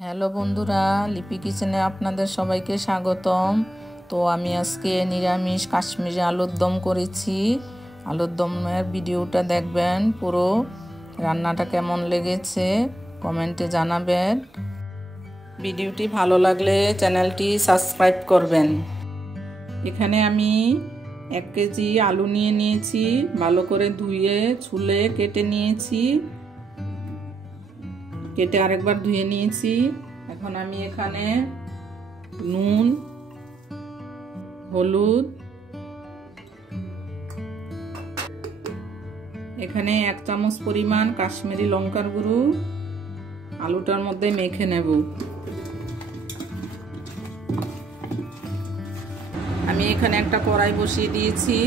Hello বন্ধুরা, লিপি কিচেনে আপনাদের সবাইকে স্বাগতম। তো আমি আজকে নিরামিষ কাশ্মীরি আলুর দম করেছি। আলুর দমের ভিডিওটা দেখবেন, পুরো রান্নাটা কেমন লেগেছে কমেন্টে জানাবেন। ভিডিওটি ভালো লাগলে চ্যানেলটি সাবস্ক্রাইব করবেন। এখানে আমি 1 কেজি আলু নিয়েছি, ভালো করে ধুয়ে ছুলে কেটে নিয়েছি, কেটে আরেকবার ধুয়ে নিয়েছি। এখন আমি এখানে নুন, হলুদ, এখানে 1 চামচ পরিমাণ কাশ্মীরি লঙ্কার গুঁড়ো আলুটার মধ্যে মেখে নেব। আমি এখানে একটা কড়াই বসিয়ে দিয়েছি,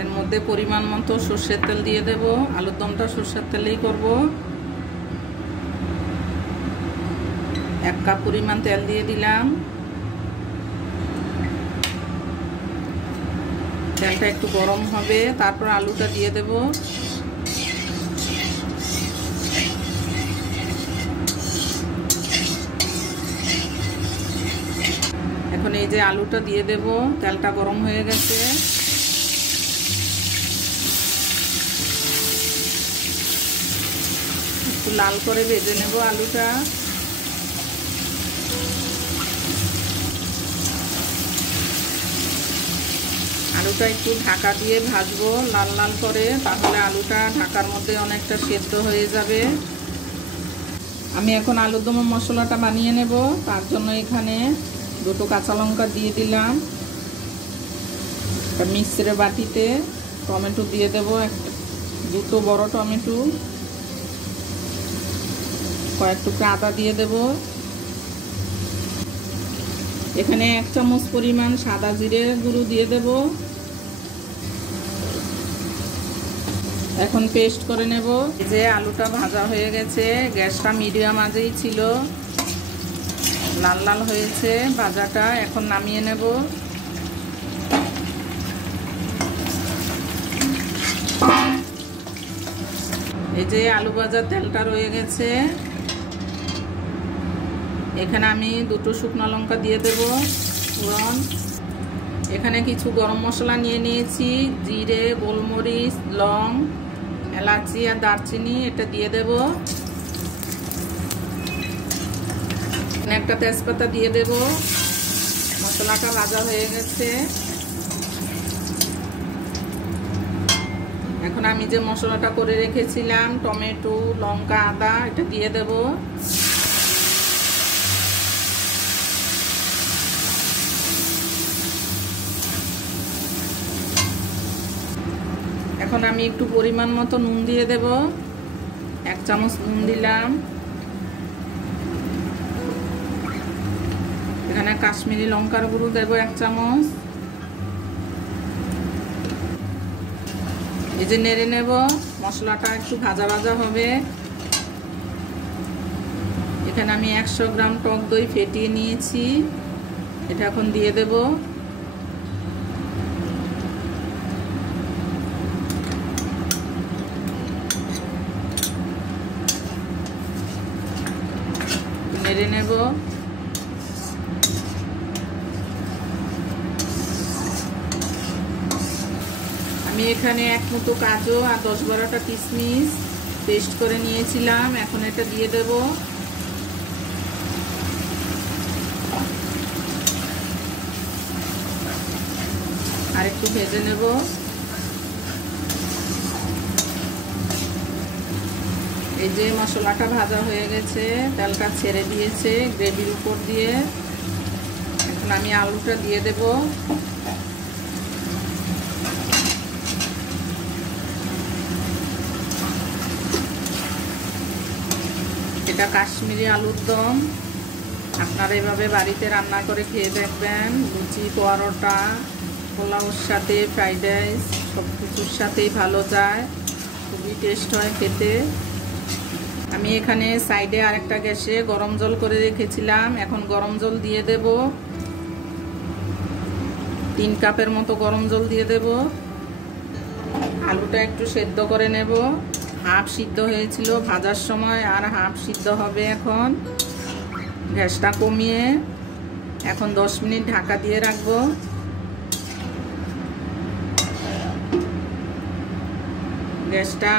এর মধ্যে পরিমাণ মতো সরষের তেল দিয়ে দেব। আলুর দমটা সরষের তেলেই করব। 1 কাপ পরিমাণ তেল দিয়ে দিলাম। তেলটা একটু গরম হবে, তারপর আলুটা দিয়ে দেব। এখন এই যে আলুটা দিয়ে দেব, তেলটা গরম হয়ে গেছে। একটু লাল করে ভেজে নেব আলুটা। আলুটা একটু ঢাকা দিয়ে ভাজবো লাল লাল করে, তাহলে আলুটা ঢাকার মধ্যে অনেকটা সেদ্ধ হয়ে যাবে। আমি এখন আলুর দম মশলাটা বানিয়ে নেব। তার জন্য এখানে 2টো কাঁচা লঙ্কা দিয়ে দিলাম। একটা মিক্সির বাটিতে টমেটো দিয়ে দেব, 2টো বড় টমেটো, কয়েক টুকরা আদা দিয়ে দেব। এখানে 1 চামচ পরিমাণ সাদা জিরে গুঁড়ো দিয়ে দেব। এখন পেস্ট করে নেব। এই যে আলুটা ভাজা হয়ে গেছে, গ্যাসটা মিডিয়াম আঁচেই ছিল, লাল লাল হয়েছে ভাজাটা। এখন নামিয়ে নেব। এই যে আলু ভাজার তেলটা রয়ে গেছে, এখানে আমি 2টো শুকনো লঙ্কা দিয়ে দেব ফোড়ন। এখানে কিছু গরম মশলা নিয়ে নিয়েছি, জিরে, গোলমরিচ, লং, এলাচি আর দারচিনি, এটা দিয়ে দেব। এখানে একটা তেজপাতা দিয়ে দেব। মশলাটা ভাজা হয়ে গেছে। এখন আমি যে মশলাটা করে রেখেছিলাম, টমেটো, লঙ্কা, আদা, এটা দিয়ে দেব। এখন আমি একটু পরিমাণ মতো নুন দিয়ে দেব, 1 চামচ নুন দিলাম। এখানে কাশ্মীরি লঙ্কার গুঁড়ো দেব 1 চামচ। এই যে নেড়ে নেব, মশলাটা একটু ভাজা ভাজা হবে। এখানে আমি 100 গ্রাম টক দই ফেটিয়ে নিয়েছি, এটা এখন দিয়ে দেব। নেড়ে নেব। আমি এখানে 1 মুঠো কাজু আর 10-12টা কিশমিশ পেস্ট করে নিয়েছিলাম, এখন এটা দিয়ে দেব। আর একটু ভেজে নেব। এই যে মশলাটা ভাজা হয়ে গেছে, তেলটা ছেড়ে দিয়েছে গ্রেভির উপর দিয়ে। এখন আমি আলুটা দিয়ে দেব। এটা কাশ্মীরি আলুর দম। আপনারা এভাবে বাড়িতে রান্না করে খেয়ে দেখবেন। লুচি, পরোটা, পোলাওর সাথে, ফ্রাইড রাইস, সব কিছুর সাথেই ভালো যায়, খুবই টেস্ট হয় খেতে। আমি এখানে সাইডে আরেকটা গ্যাসে গরম জল করে রেখেছিলাম, এখন গরম জল দিয়ে দেব। 3 কাপের মতো গরম জল দিয়ে দেব। আলুটা একটু সেদ্ধ করে নেব। হাফ সিদ্ধ হয়েছিল ভাজার সময়, আর হাফ সিদ্ধ হবে এখন। গ্যাসটা কমিয়ে এখন 10 মিনিট ঢাকা দিয়ে রাখবো। গ্যাসটা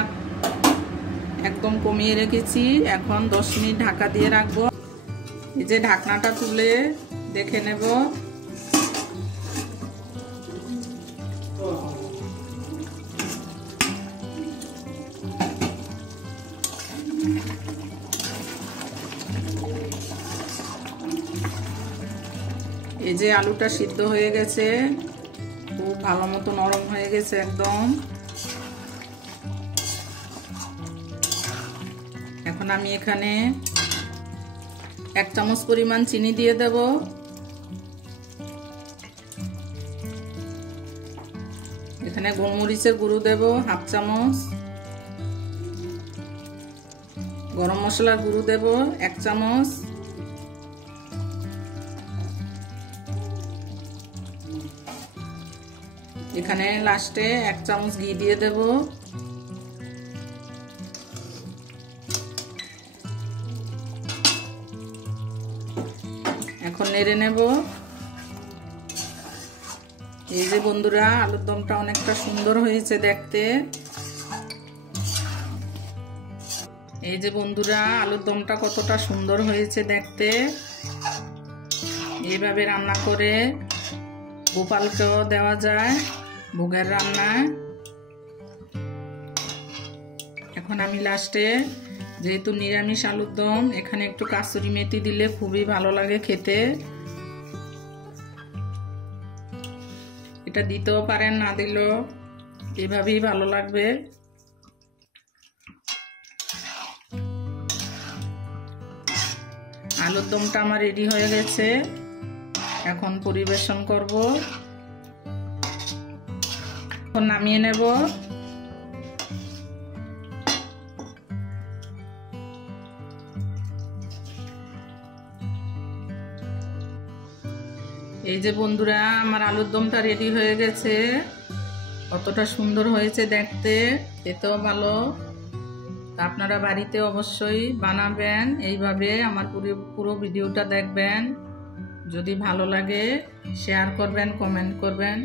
একদম কমিয়ে রেখেছি, এখন 10 মিনিট ঢাকা দিয়ে রাখবো। এই যে ঢাকনাটা তুলে দেখে নেব। এই যে আলুটা সিদ্ধ হয়ে গেছে, খুব ভালো মতো নরম হয়ে গেছে একদম। এখন আমি এখানে 1 চামচ পরিমাণ চিনি দিয়ে দেব। এখানে গোলমরিচের গুঁড়ো দেব 1/2 চামচ, গরম মশলার গুঁড়ো দেব 1 চামচ, এখানে লাস্টে 1 চামচ ঘি দিয়ে দেব। এখন নেড়ে নেব। এই যে বন্ধুরা, আলুর দমটা অনেকটা সুন্দর হয়েছে দেখতে। এই যে বন্ধুরা, আলুর দমটা কতটা সুন্দর হয়েছে দেখতে। এইভাবে রান্না করে গোপালকেও দেওয়া যায় ভোগের রান্নায়। এখন আমি লাস্টে, যেহেতু নিরামিষ আলুর দম, এখানে একটু কাসুরি মেথি দিলে খুবই ভালো লাগে খেতে। এটা দিতেও পারেন, না দিলেও এভাবেই ভালো লাগবে। আলুর দমটা আমার রেডি হয়ে গেছে, এখন পরিবেশন করব। এখন নামিয়ে নেব। এই যে বন্ধুরা, আমার আলুর দমটা রেডি হয়ে গেছে। কতটা সুন্দর হয়েছে দেখতে, খেতেও ভালো। আপনারা বাড়িতে অবশ্যই বানাবেন এইভাবে। আমার পুরো ভিডিওটা দেখবেন। যদি ভালো লাগে শেয়ার করবেন, কমেন্ট করবেন।